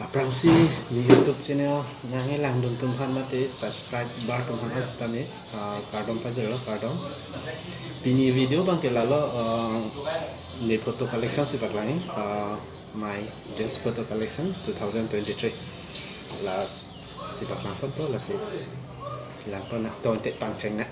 Aprangsi di YouTube channel nangai lang dun tumhan mate subscribe bar tumhan astane kardom pajero kardom bini video bang kelalo ni photo collection si paklangi my dress photo collection 2023 last si paklang photo la si lang to na to te pangcheng na